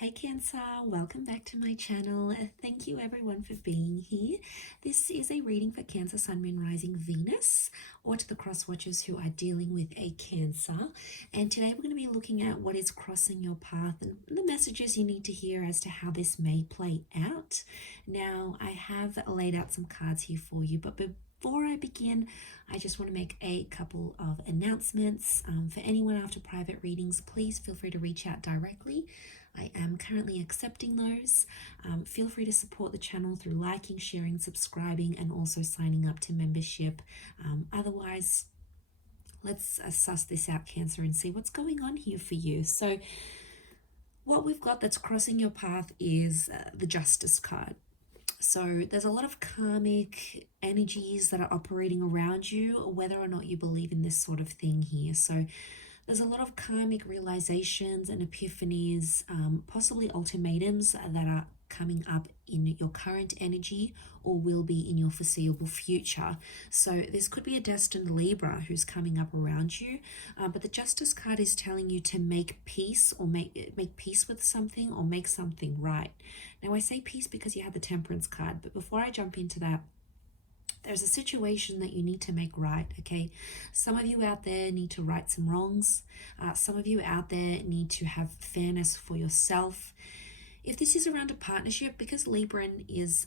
Hey Cancer, welcome back to my channel. Thank you everyone for being here. This is a reading for Cancer, Sun, Moon, Rising, Venus, or to the cross watchers who are dealing with a Cancer. And today we're going to be looking at what is crossing your path and the messages you need to hear as to how this may play out. Now, I have laid out some cards here for you, but before I begin, I just want to make a couple of announcements. For anyone after private readings, please feel free to reach out directly. I am currently accepting those. Feel free to support the channel through liking, sharing, subscribing, and also signing up to membership. Otherwise, let's suss this out, Cancer, and see what's going on here for you. So what we've got that's crossing your path is the Justice card. So there's a lot of karmic energies that are operating around you, whether or not you believe in this sort of thing here. So there's a lot of karmic realizations and epiphanies, possibly ultimatums that are coming up in your current energy or will be in your foreseeable future. So this could be a destined Libra who's coming up around you, but the Justice card is telling you to make peace or make peace with something or make something right. Now I say peace because you have the Temperance card, but before I jump into that, there's a situation that you need to make right, okay? Some of you out there need to right some wrongs. Some of you out there need to have fairness for yourself. If this is around a partnership, because Libran is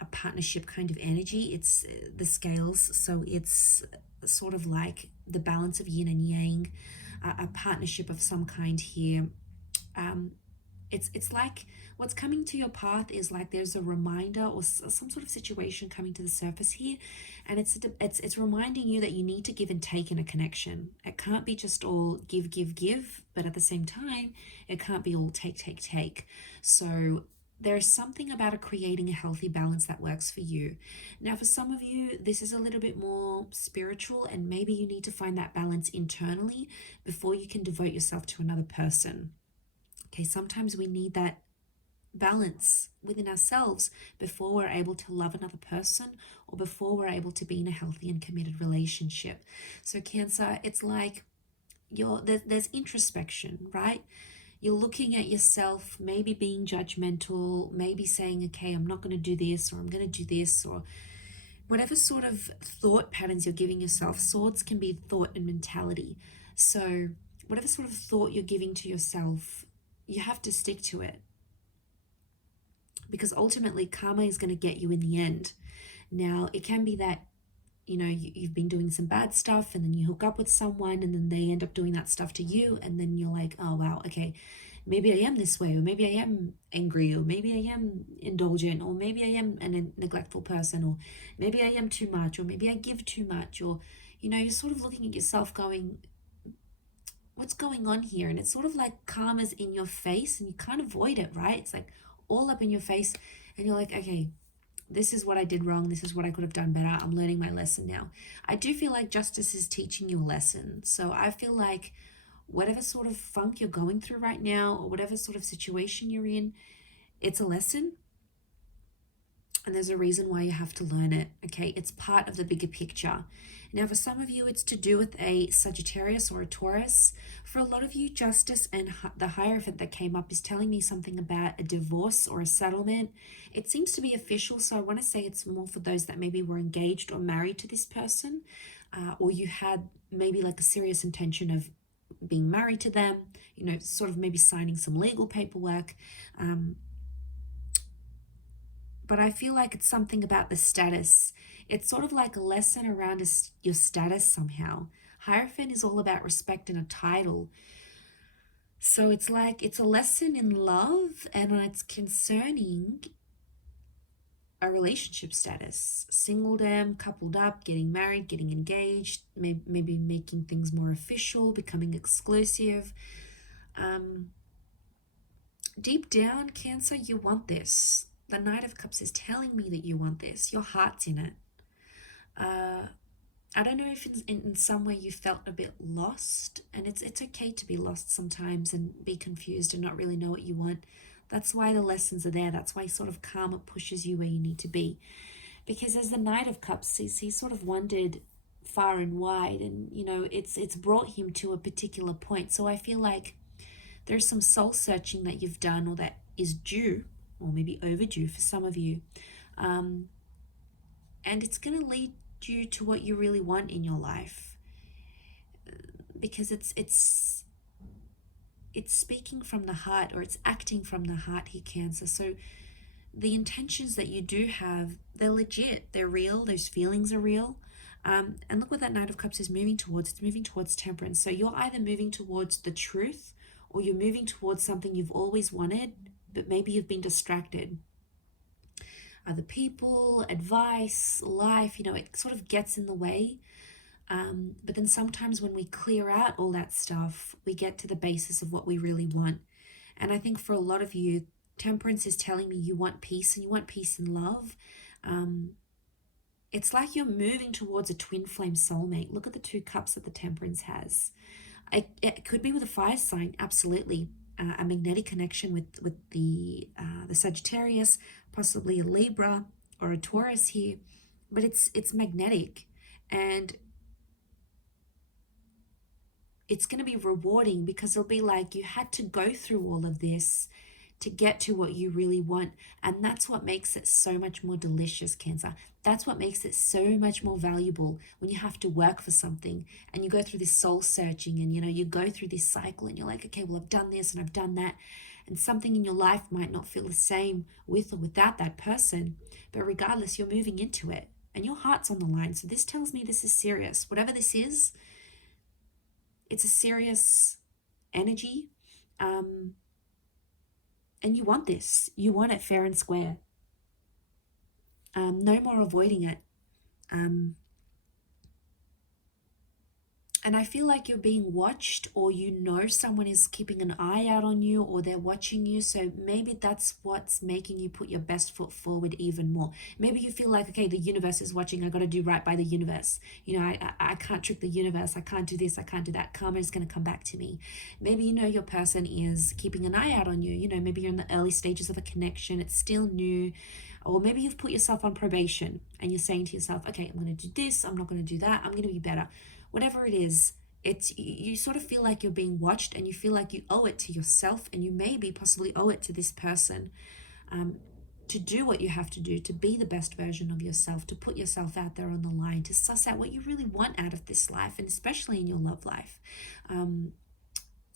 a partnership kind of energy, it's the scales, so it's sort of like the balance of yin and yang, a partnership of some kind here. It's like what's coming to your path is like there's a reminder or some sort of situation coming to the surface here, and it's reminding you that you need to give and take in a connection. It can't be just all give, but at the same time, it can't be all take. So there's something about creating a healthy balance that works for you. Now, for some of you, this is a little bit more spiritual, and maybe you need to find that balance internally before you can devote yourself to another person. Okay, sometimes we need that balance within ourselves before we're able to love another person or before we're able to be in a healthy and committed relationship. So Cancer, it's like there's introspection, right? You're looking at yourself, maybe being judgmental, maybe saying, okay, I'm not going to do this, or I'm going to do this, or whatever sort of thought patterns you're giving yourself. Swords can be thought and mentality. So whatever sort of thought you're giving to yourself, you have to stick to it, because ultimately karma is going to get you in the end. Now, it can be that, you know, you've been doing some bad stuff and then you hook up with someone and then they end up doing that stuff to you, and then you're like, oh wow, okay, maybe I am this way, or maybe I am angry, or maybe I am indulgent, or maybe I am a neglectful person, or maybe I am too much, or maybe I give too much, or, you know, you're sort of looking at yourself going, what's going on here? And it's sort of like karma's in your face and you can't avoid it, right? It's like all up in your face, and you're like, okay, this is what I did wrong. This is what I could have done better. I'm learning my lesson now. I do feel like justice is teaching you a lesson. So I feel like whatever sort of funk you're going through right now, or whatever sort of situation you're in, it's a lesson. And there's a reason why you have to learn it, okay? It's part of the bigger picture. Now, for some of you, it's to do with a Sagittarius or a Taurus. For a lot of you, Justice and the Hierophant that came up is telling me something about a divorce or a settlement. It seems to be official, so I want to say it's more for those that maybe were engaged or married to this person, or you had maybe like a serious intention of being married to them, you know, sort of maybe signing some legal paperwork. But I feel like it's something about the status. It's sort of like a lesson around your status somehow. Hierophant is all about respect and a title. So it's like it's a lesson in love, and it's concerning a relationship status. Singledom, coupled up, getting married, getting engaged, maybe making things more official, becoming exclusive. Deep down, Cancer, you want this. The Knight of Cups is telling me that you want this. Your heart's in it. I don't know if in some way you felt a bit lost, and it's okay to be lost sometimes and be confused and not really know what you want. That's why the lessons are there. That's why sort of karma pushes you where you need to be. Because as the Knight of Cups, he sort of wandered far and wide, and, you know, it's brought him to a particular point. So I feel like There's some soul searching that you've done, or that is due, or maybe overdue for some of you. And it's going to lead you to what you really want in your life, because it's speaking from the heart, or it's acting from the heart here, Cancer. So the intentions that you do have, they're legit, they're real, those feelings are real. And look what that Knight of Cups is moving towards. It's moving towards temperance. So you're either moving towards the truth, or you're moving towards something you've always wanted, but maybe you've been distracted. Other people, advice, life, it sort of gets in the way. But then sometimes when we clear out all that stuff, we get to the basis of what we really want. And I think for a lot of you, temperance is telling me you want peace, and you want peace in love. It's like you're moving towards a twin flame soulmate. Look at the 2 cups that the temperance has. It could be with a fire sign, absolutely. A magnetic connection with the Sagittarius, possibly a Libra or a Taurus here. But it's magnetic, and it's going to be rewarding, because it'll be like you had to go through all of this to get to what you really want. And that's what makes it so much more delicious, Cancer. That's what makes it so much more valuable, when you have to work for something and you go through this soul searching, and you go through this cycle, and you're like, okay, well, I've done this and I've done that, and something in your life might not feel the same with or without that person, but regardless, you're moving into it and your heart's on the line. So this tells me this is serious. Whatever this is, it's a serious energy. And you want this. You want it fair and square. No more avoiding it. And I feel like you're being watched, or someone is keeping an eye out on you, or they're watching you. So maybe that's what's making you put your best foot forward even more. Maybe you feel like, okay, the universe is watching. I got to do right by the universe. I can't trick the universe. I can't do this. I can't do that. Karma is going to come back to me. Maybe your person is keeping an eye out on you. Maybe you're in the early stages of a connection. It's still new. Or maybe you've put yourself on probation and you're saying to yourself, okay, I'm going to do this. I'm not going to do that. I'm going to be better. Whatever it is, you sort of feel like you're being watched, and you feel like you owe it to yourself, and you maybe possibly owe it to this person, to do what you have to do to be the best version of yourself, to put yourself out there on the line, to suss out what you really want out of this life, and especially in your love life.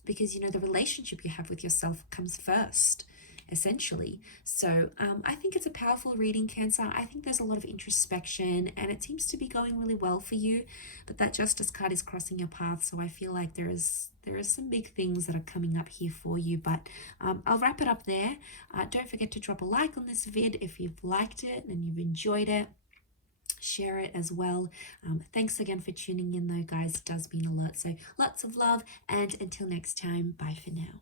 Because the relationship you have with yourself comes first, essentially. So I think it's a powerful reading, Cancer. I think there's a lot of introspection, and it seems to be going really well for you, but that Justice card is crossing your path. So I feel like there is some big things that are coming up here for you, but I'll wrap it up there. Don't forget to drop a like on this vid if you've liked it and you've enjoyed it. Share it as well. Thanks again for tuning in though, guys. It does mean a lot. So lots of love, and until next time, bye for now.